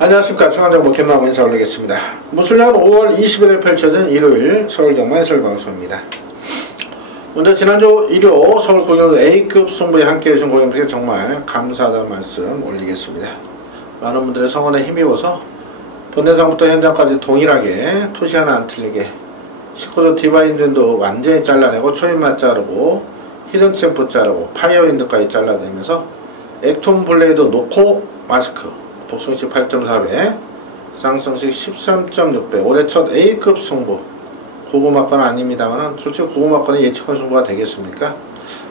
안녕하십니까. 청안정보 김남호 인사 올리겠습니다. 무술년 5월 20일에 펼쳐진 일요일 서울경마 해설방송입니다. 먼저 지난주 일요 서울공연도 A급 승부에 함께해 주신 고객님께 정말 감사하다는 말씀 올리겠습니다. 많은 분들의 성원에 힘입어서 본대상부터 현장까지 동일하게 토시 하나 안 틀리게 19조 디바인전도 완전히 잘라내고 초인맛 자르고 히든챔프 자르고 파이어윈드까지 잘라내면서 액톤 블레이드 놓고 마스크 복숭식 8.4배 쌍성식 13.6배 올해 첫 A급 승부 구구마건 아닙니다만 솔직히 구구마건이 예측한 승부가 되겠습니까?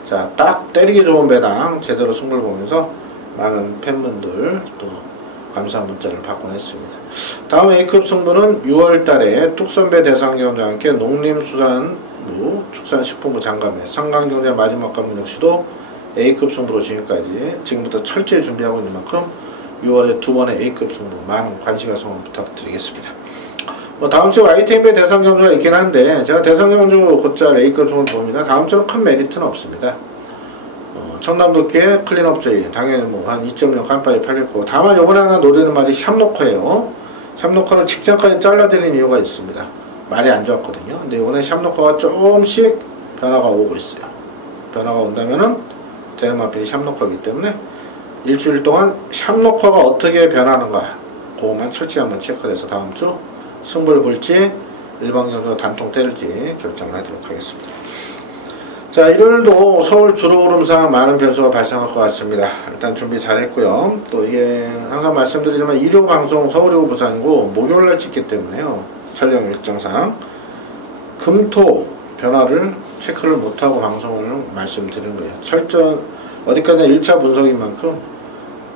자, 딱 때리기 좋은 배당 제대로 승부를 보면서 많은 팬분들 또 감사 문자를 받곤 했습니다. 다음 A급 승부는 6월달에 뚝선배 대상경주와 함께 농림수산부 축산식품부 장관회 상강경제 마지막 관문 역시도 A급 승부로 지금부터 철저히 준비하고 있는 만큼 6월에 두 번의 A급 승부 많은 관심과 성원 부탁드리겠습니다. 다음 주 YTN배 대상경주가 있긴 한데 제가 대상경주 곧잘 A급 승부를 봅니다. 다음 주는 큰 메리트는 없습니다. 청담도께 클린업제이 당연히 한 2.0 깜빡이 팔릴 거고, 다만 요번에 하나 노리는 말이 샵노커예요. 샵노커를 직전까지 잘라드리는 이유가 있습니다. 말이 안 좋았거든요. 근데 이번에 샵노커가 조금씩 변화가 오고 있어요. 변화가 온다면은 되는 마필이 샵노커이기 때문에 일주일 동안 샵노커가 어떻게 변하는가 그것만 철저히 한번 체크를 해서 다음 주 승부를 볼지 일방경주가 단통 때릴지 결정을 하도록 하겠습니다. 자, 일요일도 서울 주로오름상 많은 변수가 발생할 것 같습니다. 일단 준비 잘했고요. 또 이게 항상 말씀드리지만 일요 방송 서울이고 부산이고 목요일날 찍기 때문에요. 촬영 일정상 금토 변화를 체크를 못하고 방송을 말씀드린 거예요. 어디까지나 1차 분석인 만큼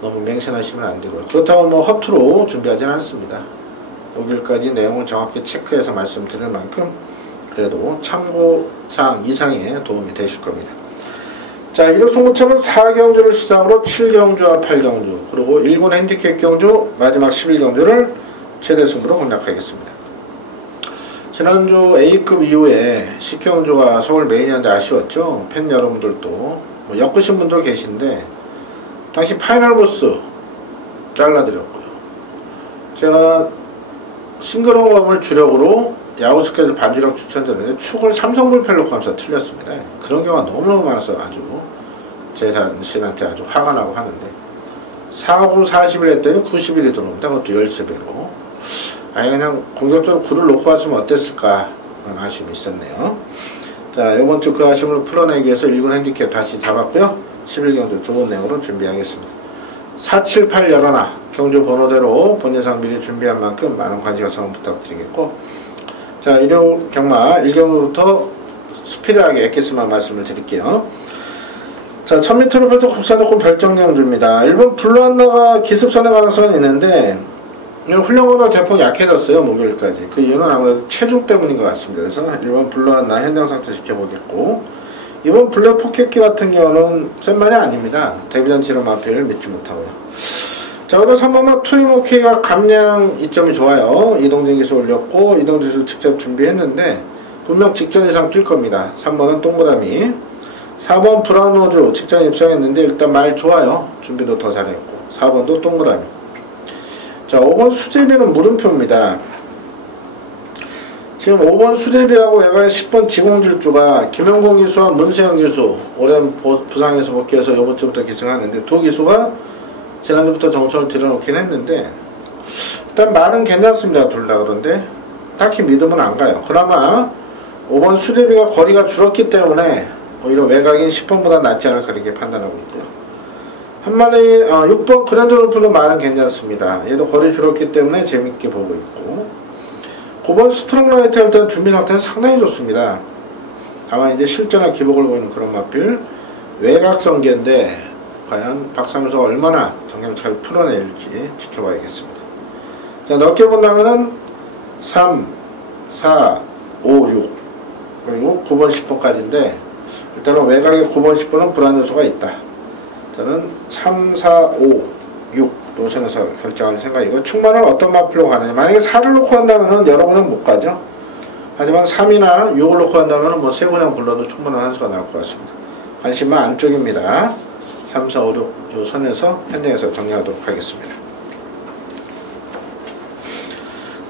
너무 맹신하시면 안 되고요. 그렇다고 허투루 준비하지는 않습니다. 목요일까지 내용을 정확히 체크해서 말씀드릴 만큼 그래도 참고사항 이상의 도움이 되실 겁니다. 자, 일요 승부처는 4경주를 시작으로 7경주와 8경주 그리고 1군 핸디캡 경주 마지막 11경주를 최대 승부로 공략하겠습니다. 지난주 A급 이후에 10경주가 서울 메인이었는데 아쉬웠죠. 팬 여러분들도 엮으신 분도 계신데 당시 파이널 보스 잘라드렸고요. 제가 싱그러운 감을 주력으로 야구스케줄 반주력 추천드렸는데 축을 삼성불패로 놓고 하면서 틀렸습니다. 그런 경우가 너무너무 많아서 아주 제 자신한테 아주 화가 나고 하는데 4구 40일 했더니 90일이 들어옵니다. 그것도 열세배로. 아예 그냥 공격적으로 9를 놓고 왔으면 어땠을까 그런 아쉬움이 있었네요. 자, 이번 주 그 아쉬움을 풀어내기 위해서 1군 핸디캡 다시 잡았고요. 11경주 좋은 내용으로 준비하겠습니다. 478 열어나 경주 번호대로 본 예상 미리 준비한 만큼 많은 관심과 성원 부탁드리겠고, 자, 일요 경마 1경주부터 스피드하게 엑기스만 말씀을 드릴게요. 자, 1000m로 펼쳐 국산조건 별정경주입니다. 1번 블루안나가 기습선의 가능성은 있는데 훈련보다 대폭 약해졌어요. 목요일까지. 그 이유는 아무래도 체중 때문인 것 같습니다. 그래서 1번 블루안나 현장 상태 지켜보겠고, 이번 블랙 포켓기 같은 경우는 센말이 아닙니다. 데뷔전 치료 마필을 믿지 못하고요. 자, 그리고 3번만 투이모케이가 감량 이점이 좋아요. 이동진 기수 올렸고 이동진 기수 직접 준비했는데 분명 직전 이상 뛸 겁니다. 3번은 동그라미. 4번 브라운호주 직전 입성했는데 일단 말 좋아요. 준비도 더 잘했고. 4번도 동그라미. 자, 5번 수제비는 물음표입니다. 지금 5번 수제비하고 얘가 10번 지공질주가 김영곤 기수와 문세영 기수 오랜 부상에서 복귀해서 이번 주부터 기승하는데 두 기수가 지난주부터 정선을 들여놓긴 했는데 일단 말은 괜찮습니다. 둘 다. 그런데 딱히 믿음은 안 가요. 그나마 5번 수제비가 거리가 줄었기 때문에 오히려 외곽인 10번보다 낫지 않을까 이렇게 판단하고 있고요. 한 마리 6번 그랜드 골프도 말은 괜찮습니다. 얘도 거리 줄었기 때문에 재밌게 보고 있고, 9번 스트롱라이트 할 때는 준비 상태는 상당히 좋습니다. 다만 이제 실전에 기복을 보이는 그런 마필 외곽 성계인데 과연 박상수가 얼마나 정량 잘 풀어낼지 지켜봐야겠습니다. 자, 넓게 본다면은 3, 4, 5, 6 그리고 9번 10번까지인데 일단은 외곽에 9번 10번은 불안 요소가 있다. 저는 3, 4, 5, 6 노선에서 결정할 생각이고, 충만을 어떤 마필로 가느냐. 만약에 4를 놓고 한다면 여러 군은 못 가죠. 하지만 3이나 6을 놓고 한다면 세 군양 불러도 충분한 한 수가 나올 것 같습니다. 관심만 안쪽입니다. 3, 4, 5, 6 요 선에서 현장에서 정리하도록 하겠습니다.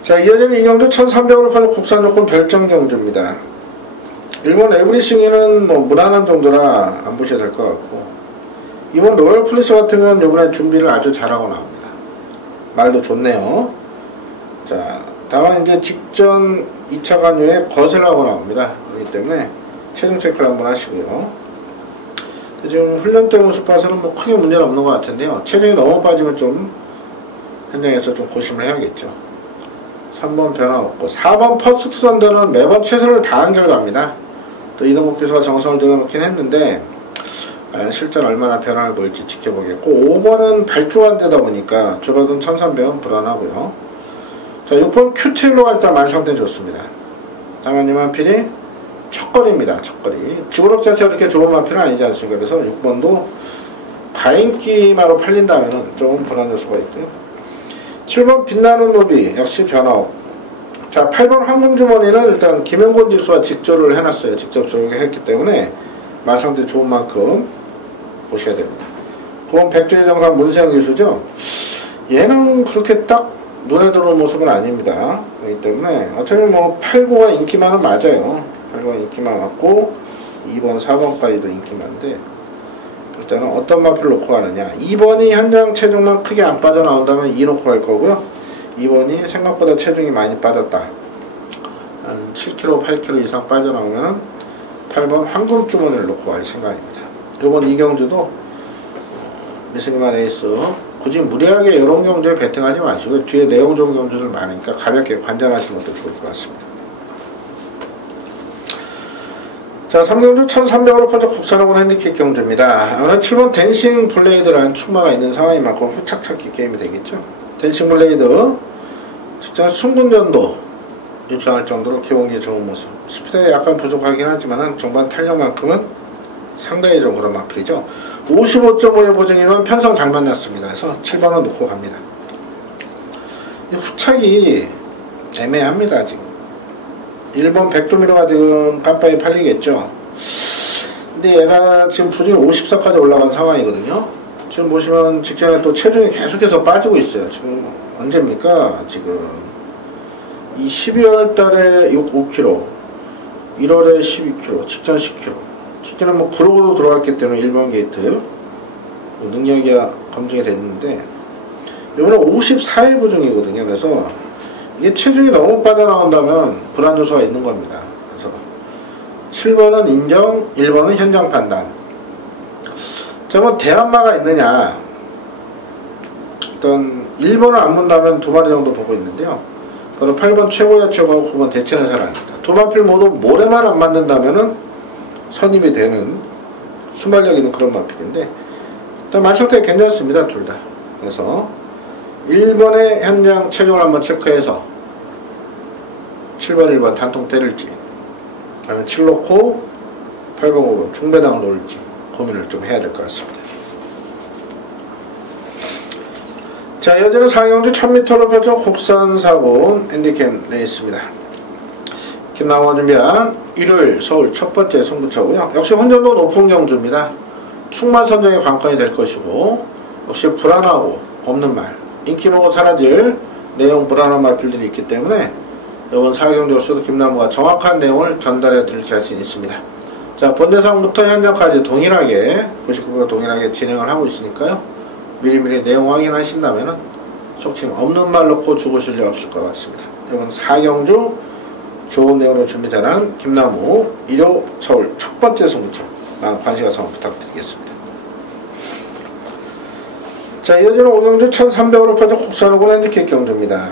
자, 이어지는 이 경주 1300으로 파는 국산 요건 별점 경주입니다. 일본 에브리싱이는 뭐 무난한 정도라 안 보셔야 될 것 같고, 이번 로열 플리스 같은 경우는 이번에 준비를 아주 잘하고 나옵니다. 말도 좋네요. 자, 다만 이제 직전 2차 관유에 거슬하고 나옵니다. 그렇기 때문에 체중 체크를 한번 하시고요. 지금 훈련 때 모습 봐서는 뭐 크게 문제는 없는 것 같은데요. 체중이 너무 빠지면 좀 현장에서 좀 고심을 해야겠죠. 3번 변화 없고, 4번 퍼스트 선더는 매번 최선을 다한 결과입니다. 또 이동국 교수가 정성을 들여놓긴 했는데 실전 얼마나 변화를 보일지 지켜보겠고, 5번은 발주가 안 되다 보니까 줄어든 1300은 불안하고요. 자, 6번 큐테일로가 일단 만상태 좋습니다. 다만 이 마필이 첫거리입니다. 첫거리. 주그럭 자체가 그렇게 좋은 마필은 아니지 않습니까? 그래서 6번도 가인기마로 팔린다면 좀 불안할 수가 있고요. 7번 빛나는 노비 역시 변화 없고, 자, 8번 황금주머니는 일단 김영곤 지수와 직조를 해놨어요. 직접 조용했기 때문에 만상태 좋은 만큼 보셔야 됩니다. 9번 백두의 정상 문세영 기수죠. 얘는 그렇게 딱 눈에 들어온 모습은 아닙니다. 그렇기 때문에 어차피 뭐 8, 9가 인기만은 맞아요. 8, 9가 인기만 맞고 2번, 4번까지도 인기만인데, 일단은 어떤 마필을 놓고 가느냐. 2번이 현장 체중만 크게 안 빠져나온다면 2 놓고 갈 거고요. 2번이 생각보다 체중이 많이 빠졌다, 한 7kg, 8kg 이상 빠져나오면 8번 황금주머니를 놓고 갈 생각입니다. 이번 이경주도 미스니만 에이스 굳이 무리하게 이런 경주에 베팅하지 마시고 뒤에 내용 좋은 경주들 많으니까 가볍게 관전하시는 것도 좋을 것 같습니다. 자, 3경주 1300으로 퍼져 국산호군 핸디캡 경주입니다. 오늘 7번 댄싱 블레이드라는 충마가 있는 상황인 만큼 후착 찾기 게임이 되겠죠. 댄싱 블레이드 직전 순군전도 입상할 정도로 기본기에 좋은 모습, 스피드가 약간 부족하긴 하지만 종반 탄력만큼은 상당히 좀 그런 마필이죠. 55.5의 보증이면 편성 잘 만났습니다. 그래서 7번은 놓고 갑니다. 이 후착이 애매합니다. 지금 1번 백도미로가 지금 깜빡이 팔리겠죠. 근데 얘가 지금 부증이 54까지 올라간 상황이거든요. 지금 보시면 직전에 또 체중이 계속해서 빠지고 있어요. 지금 언제입니까? 지금 이 12월 달에 5kg, 1월에 12kg, 직전 10kg. 직전에 뭐 그룹으로 들어갔기 때문에 1번 게이트 능력이 검증이 됐는데, 이번에 54의 부중이거든요. 그래서 이게 체중이 너무 빠져나온다면 불안 요소가 있는 겁니다. 그래서 7번은 인정, 1번은 현장 판단. 자, 뭐 대안마가 있느냐. 일단 1번을 안 본다면 2마리 정도 보고 있는데요. 그리고 8번 최고야 최고하고 9번 대체는 잘 아닙니다. 두 마필 모두 모래만 안 맞는다면은 선임이 되는 순발력 있는 그런 마필인데, 일단 만상태 괜찮습니다. 둘 다. 그래서 1번의 현장 체중을 한번 체크해서 7번, 1번 단통 때릴지, 아니면 7 놓고 8번, 5번 중배당을 놓을지 고민을 좀 해야 될 것 같습니다. 자, 여전히 4경주 1000m로 펼쳐 국산사고 핸디캡 레이스입니다. 김남호가 준비한 일요일 서울 첫 번째 승부처고요. 역시 혼전도 높은 경주입니다. 충만 선정의 관건이 될 것이고, 역시 불안하고 없는 말, 인기 보고 사라질 내용 불안한 말들이 있기 때문에 이번 4경주 역시도 김남호가 정확한 내용을 전달해 드릴 자신이 있습니다. 자, 본대상부터 현장까지 동일하게 99% 동일하게 진행을 하고 있으니까요. 미리미리 내용 확인하신다면 속칭 없는 말 놓고 죽으실 일 없을 것 같습니다. 이번 4경주 좋은 내용으로 준비 잘한 김남호 일요 서울 첫 번째 승부처 많은 관심 가서 부탁드리겠습니다. 자, 이어지는 5경주 1300으로 펴져 국산호군 핸디캡 경주입니다.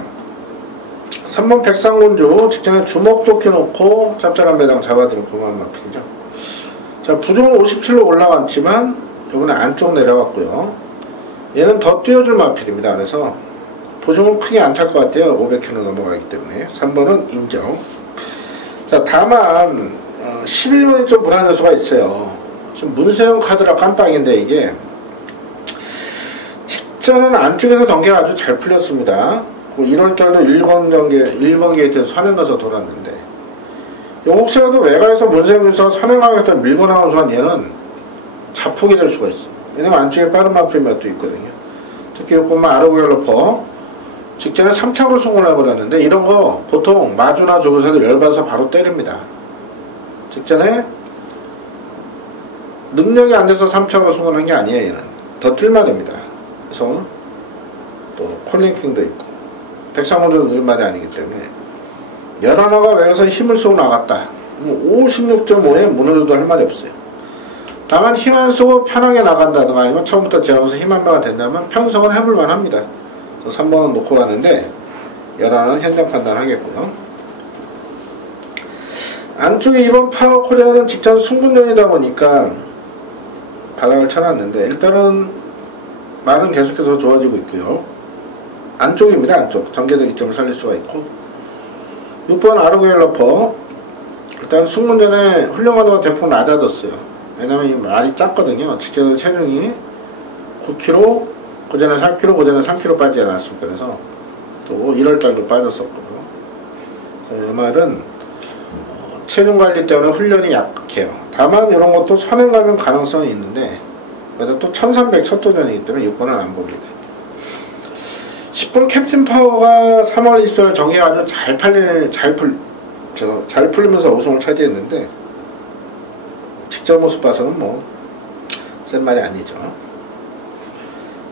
3번 백상군주 직전에 주먹도 켜놓고 짭짤한 배당 잡아드는 그만 마필이죠. 자, 부중은 57로 올라갔지만 이번에 안쪽 내려갔고요. 얘는 더 뛰어줄 마필입니다. 그래서 보중은 크게 안 탈 것 같아요. 500km 넘어가기 때문에. 3번은 인정. 자, 다만 11번이 좀 불안 요소가 있어요. 지금 문세영 카드라 깜빡인데 이게 직전은 안쪽에서 전개가 아주 잘 풀렸습니다. 1월달도 1번 게이트에서 선행가서 돌았는데, 혹시라도 외곽에서 문세영 교수가 선행가겠다 밀고 나오는 순간 얘는 자폭이 될 수가 있어요. 왜냐면 안쪽에 빠른 마필 몇도 있거든요. 특히 요것만 아르고갤러퍼 직전에 3착으로 승부를 해버렸는데 이런 거 보통 마주나 조교사들 열받아서 바로 때립니다. 직전에 능력이 안 돼서 3착으로 승부를 한 게 아니에요. 얘는 더 뛸만 합니다. 그래서 또 콜링킹도 있고 백상문도 누른 말이 아니기 때문에 11화가 외에서 힘을 쓰고 나갔다. 56.5에 무너져도 할 말이 없어요. 다만 힘 안 쓰고 편하게 나간다든가 아니면 처음부터 지나면서 힘 한 배가 된다면 편성은 해볼만 합니다. 3번은 놓고 가는데 11화는 현장 판단하겠고요. 안쪽에 2번 파워코리아는 직전 승분전이다 보니까 바닥을 쳐놨는데 일단은 말은 계속해서 좋아지고 있고요. 안쪽입니다. 안쪽 전개적 이점을 살릴 수가 있고 6번 아르고엘러퍼 일단 승분전에 훌륭하다고 대폭 낮아졌어요. 왜냐면 이 말이 작거든요. 직전에 체중이 9kg 고전에 4kg 고전에 3kg 빠지지 않았습니까? 그래서 또 1월달도 빠졌었고요. 이 말은 체중 관리 때문에 훈련이 약해요. 다만 이런 것도 선행 가면 가능성이 있는데 그래서 또 1300 첫 도전이기 때문에 6번은 안 봅니다. 10번 캡틴 파워가 3월 20일 정리가 아주 잘 풀리면서 우승을 차지했는데 직접 모습 봐서는 뭐 센 말이 아니죠.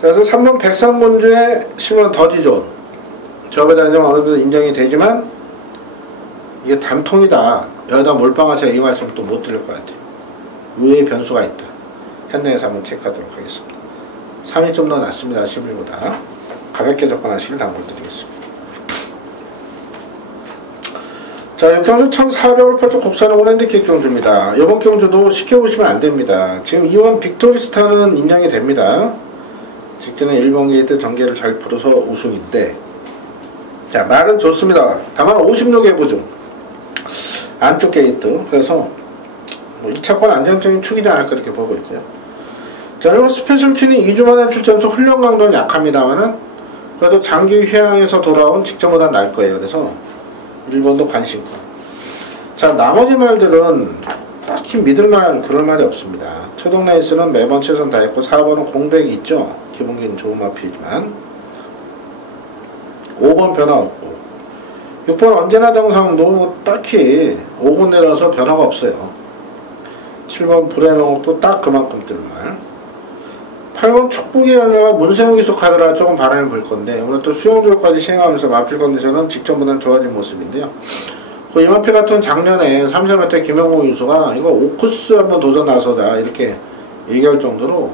그래서 3번 백상군주의 10번 더디존 저에 대한 점 어느 정도 인정이 되지만 이게 단통이다. 여기다 몰빵하세요. 이 말씀 또 못 드릴 것 같아요. 의외의 변수가 있다. 현장에서 한번 체크하도록 하겠습니다. 3이 좀 더 낮습니다. 11보다. 가볍게 접근하시길 당부드리겠습니다. 자, 6경주 1400을 펼쳐 국산으로 핸디캡 경주입니다. 이번 경주도 쉽게 보시면 안됩니다. 지금 2번 빅토리스타는 인정이 됩니다. 직전에 1번 게이트 전개를 잘 풀어서 우승인데 자, 말은 좋습니다. 다만 56의 부중 안쪽 게이트 그래서 뭐 2차권 안정적인 축이지 않을까 이렇게 보고 있고요. 자, 그리고 스페셜 퀸이 2주 만에 출전해서 훈련 강도는 약합니다만은 그래도 장기 휴양에서 돌아온 직전보다 나을 거예요. 그래서 1번도 관심권. 자, 나머지 말들은 딱히 믿을만 그럴 말이 없습니다. 초동 레이스는 매번 최선 다했고 4번은 공백이 있죠. 기본기는 좋은 마필이지만 5번 변화 없고 6번 언제나 정상도 뭐 딱히 5군 내려서 변화가 없어요. 7번 불해명도 딱 그만큼 뜰말 8번 축복의 열매가 문세영 기수 카드라 조금 바람이 불 건데 오늘 또 수영조까지 시행하면서 마필 컨디션은 직전보다는 좋아진 모습인데요. 그 이마필 같은 작년에 3세마 때 김영공 기수가 이거 오쿠스 한번 도전 나서자 이렇게 얘기할 정도로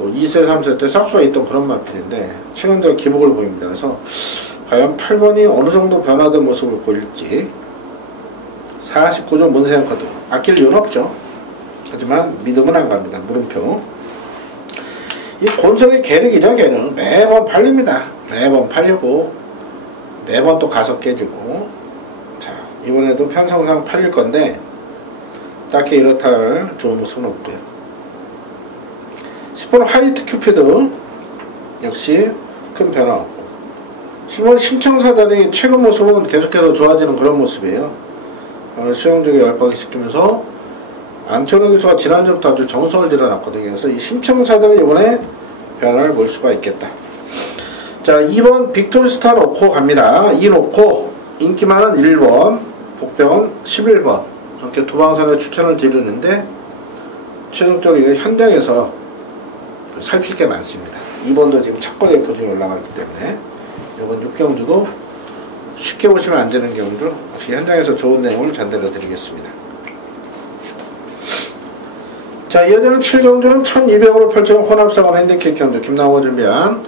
2세 3세 때 싹수가 있던 그런 마필인데 최근 들어 기복을 보입니다. 그래서 과연 8번이 어느 정도 변화된 모습을 보일지 49조 문세영 카드 아낄 이유는 없죠. 하지만 믿음은 안 갑니다. 물음표. 이 곤솔이 계륵이죠. 걔는 매번 팔립니다. 매번 팔리고 매번 또 가서 깨지고 자, 이번에도 편성상 팔릴 건데 딱히 이렇다 할 좋은 모습은 없고요. 10번 화이트 큐피드 역시 큰 변화 없고 10번 심청사다리 최근 모습은 계속해서 좋아지는 그런 모습이에요. 수영적에 열방이 시키면서 안토니오 기수가 지난주부터 아주 정성을 들여놨거든요. 그래서 이 심청사들은 이번에 변화를 볼 수가 있겠다. 자, 2번 빅토리스타 놓고 갑니다. 2 놓고 인기 많은 1번 복병은 11번 이렇게 두 방선에 추천을 드리는데 최종적으로 현장에서 살필 게 많습니다. 2번도 지금 첫번에 부중이 올라가기 때문에 이번 6경주도 쉽게 보시면 안 되는 경주 역시 현장에서 좋은 내용을 전달해 드리겠습니다. 자, 이어지는 7경주는 1200으로 펼쳐진 혼합사관 핸디캡 경주 김나호가 준비한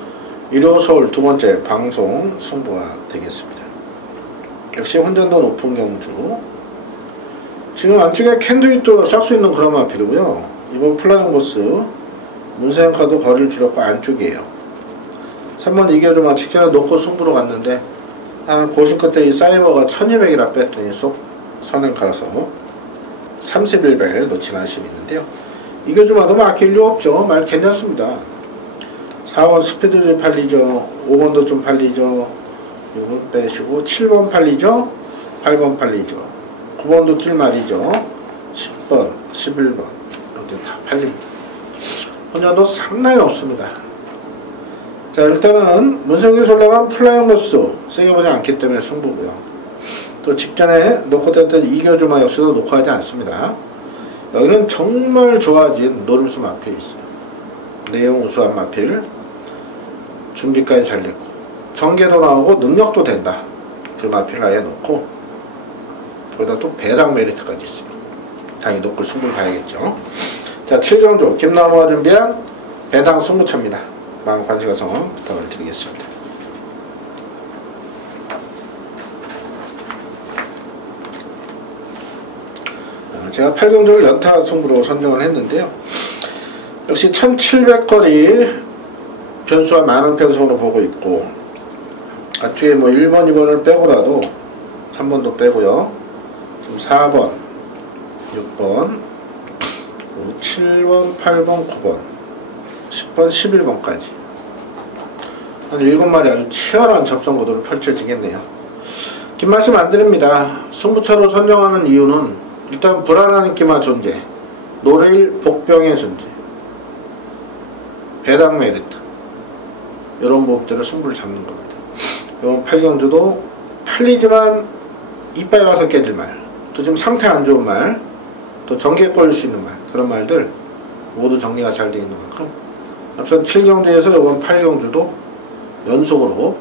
일요서울 두 번째 방송 승부가 되겠습니다. 역시 혼전도 높은 경주 지금 안쪽에 캔두잇도 싹 수 있는 그런 마필이고요. 이번 플라잉 보스 문세영 카드 거리를 줄였고 안쪽이에요. 3번 이겨주만 직전에 놓고 승부로 갔는데 고심 끝에 이 사이버가 1200이라 뺐더니 쏙 선행 가서 31벨 놓친 아쉬움이 있는데요. 이겨주마도 아낄 이유 없죠. 말 괜찮습니다. 4번 스피드 좀 팔리죠. 5번도 좀 팔리죠. 6번 빼시고 7번 팔리죠. 8번 팔리죠. 9번도 뛸 말이죠. 10번, 11번 이렇게 다 팔립니다. 혼자도 상당히 없습니다. 자, 일단은 문성기에서 올라간 플라잉 로스 세게 보지 않기 때문에 승부고요. 또 직전에 녹화됐던 이겨주마 역시도 녹화하지 않습니다. 여기는 정말 좋아진 노름수 마필이 있어요. 내용 우수한 마필, 준비까지 잘 됐고 전개도 나오고 능력도 된다. 그 마필을 아예 놓고 거기다 또 배당 메리트까지 있어요. 당연히 놓고 승부를 봐야겠죠. 자, 7경주 김나무가 준비한 배당 승부처입니다. 많은 관심과 성원 부탁을 드리겠습니다. 제가 8경주를 연타 승부로 선정을 했는데요. 역시 1700거리 변수가 많은 편성으로 보고 있고, 앞뒤에 뭐 1번, 2번을 빼고라도 3번도 빼고요. 지금 4번, 6번, 7번, 8번, 9번, 10번, 11번까지 한 7마리 아주 치열한 접전 구도로 펼쳐지겠네요. 긴 말씀 안 드립니다. 승부처로 선정하는 이유는 일단 불안한 기마 존재, 노레일 복병의 존재, 배당 메리트, 이런 부분들을 승부를 잡는 겁니다. 이번 8경주도 팔리지만 이빨 가서 깨질 말, 또 지금 상태 안 좋은 말, 또 전개 걸릴 수 있는 말, 그런 말들 모두 정리가 잘 되어 있는 만큼 앞선 7경주에서 이번 8경주도 연속으로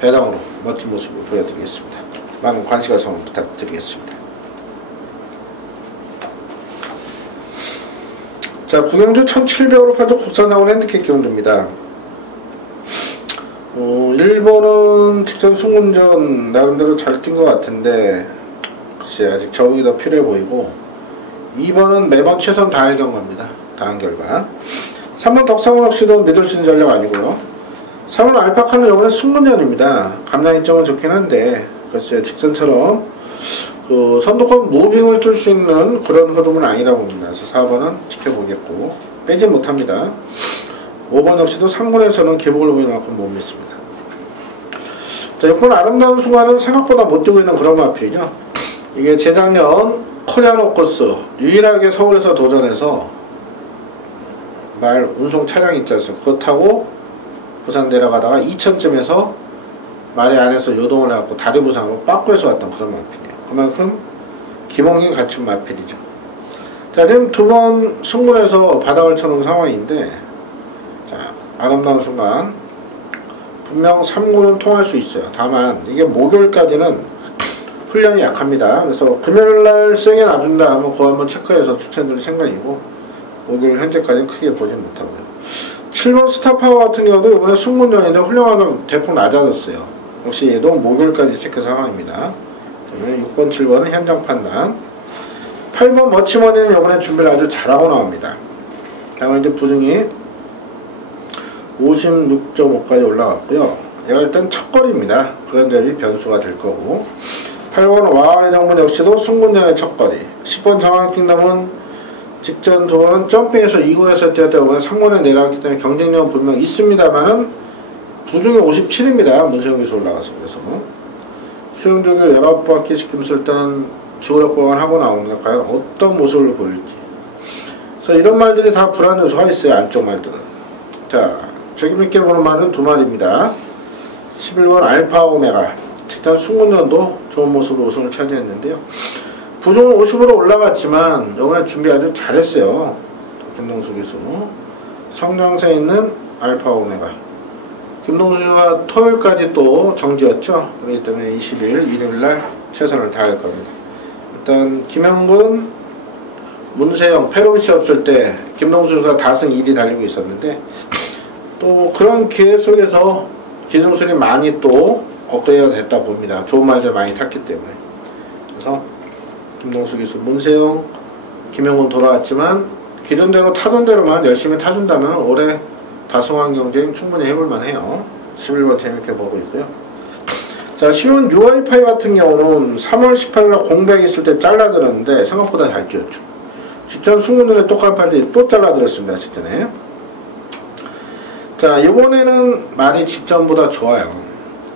배당으로 멋진 모습을 보여드리겠습니다. 많은 관심과 성원 부탁드리겠습니다. 자, 9경주 1700으로 팔도 국산나온 핸디캡 경주입니다. 1번은 직전 승문전 나름대로 잘 뛴 것 같은데 글쎄 아직 적응이 더 필요해 보이고, 2번은 매번 최선 다할 경과입니다. 다한 결과. 3번 덕상호 역시도 믿을 수 있는 전략 아니고요. 3번 알파카는 이번에 승문전입니다. 감량 일정은 좋긴 한데 글쎄 직전처럼 그 선두권 무빙을 뚫을 수 있는 그런 흐름은 아니라고 봅니다. 그래서 4번은 지켜보겠고 빼지 못합니다. 5번 역시도 3군에서는 기복을 보이는 만큼 못 믿습니다. 자, 6번 아름다운 순간은 생각보다 못 뛰고 있는 그런 마필이죠. 이게 재작년 코리아노코스 유일하게 서울에서 도전해서 말 운송 차량 있지 않습니까? 그거 타고 부산 내려가다가 2000쯤에서 말이 안에서 요동을 해갖고 다리 부상으로 빠꾸에서 왔던 그런 마필이에요. 그만큼 기본기 갖춘 마필이죠. 자, 지금 두 번 승문에서 바닥을 쳐놓은 상황인데, 자, 아름다운 순간 분명 3군은 통할 수 있어요. 다만 이게 목요일까지는 훈련이 약합니다. 그래서 금요일날 세게 놔준다 하면 그거 한번 체크해서 추천드릴 생각이고, 목요일 현재까지는 크게 보진 못하고요. 7번 스타파워 같은 경우도 이번에 승문전인데 훈련하면 대폭 낮아졌어요. 역시 얘도 목요일까지 체크 상황입니다. 6번, 7번은 현장 판단. 8번 머치머니는 이번에 준비를 아주 잘하고 나옵니다. 다만 이제 부중이 56.5까지 올라갔고요. 얘가 일단 첫 거리입니다. 그런 점이 변수가 될 거고. 8번 와의 정문 역시도 승문전의 첫 거리. 10번 정황킹덤은 직전 두 번은 점핑에서 2군에서 뛰었다 이번에 3군에 내려왔기 때문에 경쟁력은 분명 있습니다만은 부중이 57입니다. 문세영에서 올라가서. 그래서 수영조교 19바퀴 시키면서 일단 지구력보관 하고 나오는데 과연 어떤 모습을 보일지. 그래서 이런 말들이 다 불안 요소가 있어요. 안쪽 말들은. 자, 책임있게 보는 말은 두 말입니다. 11번 알파 오메가. 일단 승문전도 좋은 모습으로 우승을 차지했는데요. 부중은 50으로 올라갔지만 이번에 준비 아주 잘했어요. 김동수 기수. 성장세에 있는 알파 오메가. 김동수가 토요일까지 또 정지였죠. 그렇기 때문에 20일 일요일날 최선을 다할 겁니다. 일단 김영근, 문세영, 페로비치 없을 때 김동수가 다승 1위 달리고 있었는데 또 그런 기회 속에서 기술술이 많이 또 업그레이드가 됐다 봅니다. 좋은 말들 많이 탔기 때문에. 그래서 김동수 기수, 문세영, 김영근 돌아왔지만 기존대로 타던 대로만 열심히 타준다면 올해 다승왕 경쟁 충분히 해볼만 해요. 11번 재밌게 보고 있고요. 자, 10번 UI파이 같은 경우는 3월 18일날 공백 있을 때 잘라들었는데 생각보다 잘 뛰었죠. 직전 승문전에 똑같은 팔이 또 잘라들었습니다. 직전에. 자, 이번에는 말이 직전보다 좋아요.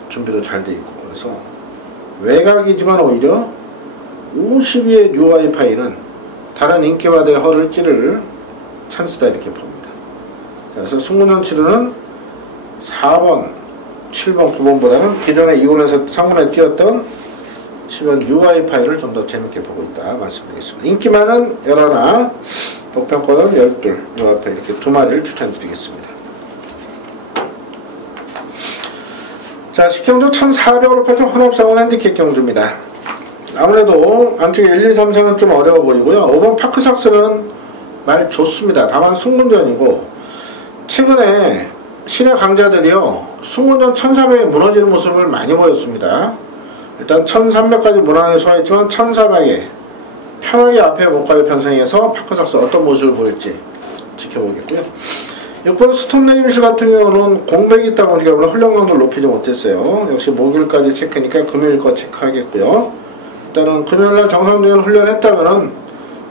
준비도 잘 돼 있고. 그래서 외곽이지만 오히려 52의 UI파이는 다른 인기마들의 허를 찌를 찬스다 이렇게 봅니다. 그래서 승문전 치르는 4번, 7번, 9번보다는 기존에 2군에서 3군에 뛰었던 10번 UI파이를 좀 더 재밌게 보고 있다 말씀드리겠습니다. 인기 많은 11, 복평권은 12, UI파이 이렇게 두 마리를 추천드리겠습니다. 자, 식경주 1400으로 펼쳐 혼합상원 핸디캡 경주입니다. 아무래도 안쪽에 1, 2, 3, 4는 좀 어려워 보이고요. 5번 파크삭스는 말 좋습니다. 다만 승문전이고, 최근에 신의 강자들이요, 승문전 1400에 무너지는 모습을 많이 보였습니다. 일단 1300까지 무난하게 소화했지만 1400에 편하게 앞에 목걸이 편성해서 파크삭스 어떤 모습을 보일지 지켜보겠고요. 6번 스톰네임실 같은 경우는 공백이 있다 보니까 물론 훈련 강도를 높이지 못했어요. 역시 목요일까지 체크니까 금요일 거 체크하겠고요. 일단은 금요일날 정상적인 훈련했다면은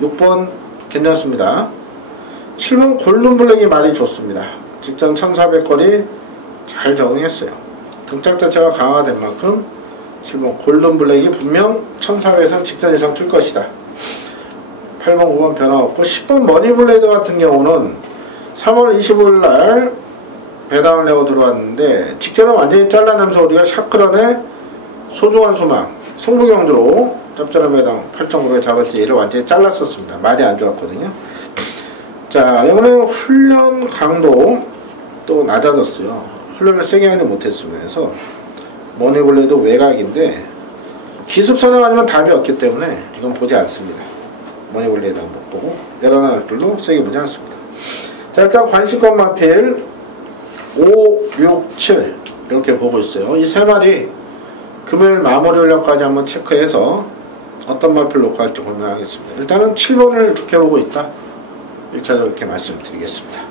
6번 괜찮습니다. 7번 골든블랙이 말이 좋습니다. 직전 1400거리 잘 적응했어요. 등짝 자체가 강화가 된 만큼 7번 골든블랙이 분명 1400에서 직전 이상 뛸 것이다. 8번 9번 변화 없고 10번 머니블레이드 같은 경우는 3월 25일날 배당을 내고 들어왔는데 직전에 완전히 잘라내면서 우리가 샷크런의 소중한 소망 승부경주로 짭짤한 배당 8.9배 잡을 때 얘를 완전히 잘랐었습니다. 말이 안 좋았거든요. 자, 이번에 훈련 강도 또 낮아졌어요. 훈련을 세게 하지 못했으면서 머니블레이드 외곽인데 기습선에 맞으면 답이 없기 때문에 이건 보지 않습니다. 머니블레이드 한번 보고 11알들도 세게 보지 않습니다. 자, 일단 관심권 마필 5, 6, 7 이렇게 보고 있어요. 이 세 마리 금요일 마무리 훈련까지 한번 체크해서 어떤 마필 놓고 할지 고민하겠습니다. 일단은 7번을 좋게 보고 있다. 1차적으로 이렇게 말씀드리겠습니다.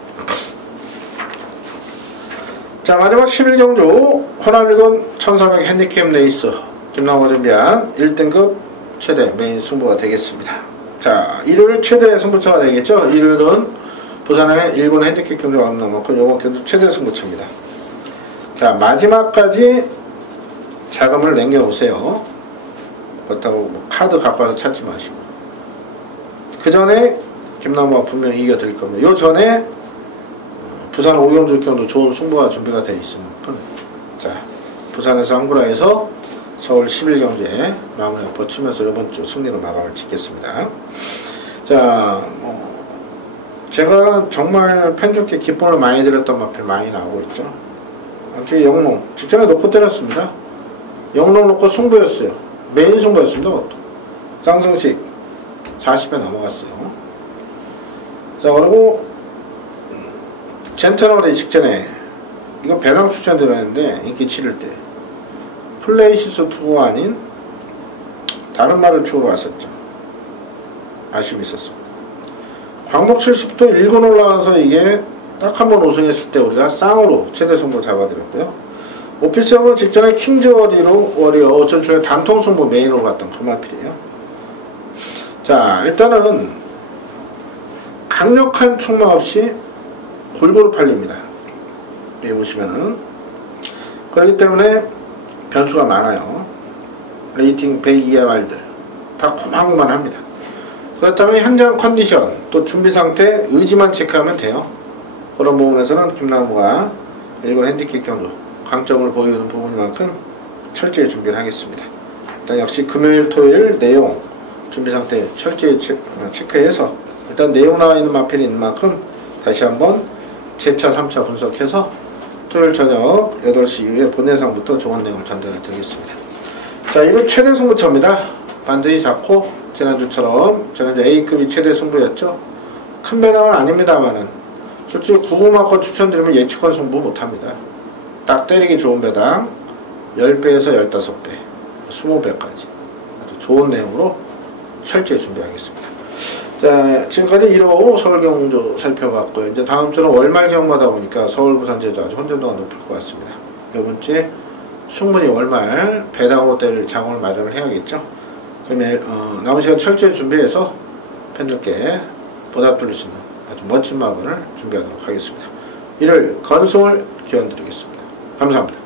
자, 마지막 11경주 호남일군 1400 핸디캡 레이스 김남호가 준비한 1등급 최대 메인 승부가 되겠습니다. 자, 일요일 최대 승부차가 되겠죠. 일요일은 부산의 1군 핸디캡 경주가 남았고 요번 경주 최대 승부차입니다. 자, 마지막까지 자금을 남겨오세요. 그렇다고 뭐 카드 갖고 와서 찾지 마시고. 그 전에 김남호가 분명히 이겨드릴 겁니다. 요 전에 부산 5경주 경도 좋은 승부가 준비가 되어 있을 만큼, 자, 부산에서 한구라에서 서울 11경주에 마무리를 버치면서 이번 주 승리로 마감을 짓겠습니다. 자, 제가 정말 팬들께 기쁨을 많이 드렸던 마필 많이 나오고 있죠. 앞쪽에 영롱 직전에 놓고 때렸습니다. 영롱 놓고 승부였어요. 메인 승부였습니다. 그것도 쌍승식 40배 넘어갔어요. 자, 그리고 젠트널이 직전에 이거 배당 추천드렸는데 인기 치를 때 플레이시스 2가 아닌 다른 말을 추구로 왔었죠. 아쉬움이 있었습니다. 광복 70도 1군 올라와서 이게 딱 한 번 우승했을 때 우리가 쌍으로 최대 승부 잡아드렸고요. 오피스업은 직전에 킹즈 워리어 어쩐 단통 승부 메인으로 갔던 그 말필이에요. 자, 일단은 강력한 충마 없이 골고루 팔립니다. 여기 보시면은. 그렇기 때문에 변수가 많아요. 레이팅 100 이하 말들 다 고만고만 합니다. 그렇다면 현장 컨디션 또 준비 상태 의지만 체크하면 돼요. 그런 부분에서는 김남우가 일본 핸디캡 경주 강점을 보이는 부분만큼 철저히 준비를 하겠습니다. 일단 역시 금요일 토요일 내용 준비 상태 철저히 체크해서 일단 내용 나와 있는 마필이 있는 만큼 다시 한번 제차 3차 분석해서 토요일 저녁 8시 이후에 본예상부터 좋은 내용을 전달해 드리겠습니다. 자, 이건 최대 승부처입니다. 반드시 잡고 지난주 A급이 최대 승부였죠. 큰 배당은 아닙니다만은 솔직히 9구 맞고 추천드리면 예측권 승부 못합니다. 딱 때리기 좋은 배당 10배에서 15배 20배까지 아주 좋은 내용으로 철저히 준비하겠습니다. 자, 지금까지 1호 서울경주 살펴봤고요. 이제 다음 주는 월말 경마다 보니까 서울, 부산, 제주 아주 혼전도가 높을 것 같습니다. 이번 주에 충분히 월말 배당으로 때릴 장을 마련을 해야겠죠. 그러면 남은 시간 철저히 준비해서 팬들께 보답드릴 수 있는 아주 멋진 마무리를 준비하도록 하겠습니다. 이를 건승을 기원드리겠습니다. 감사합니다.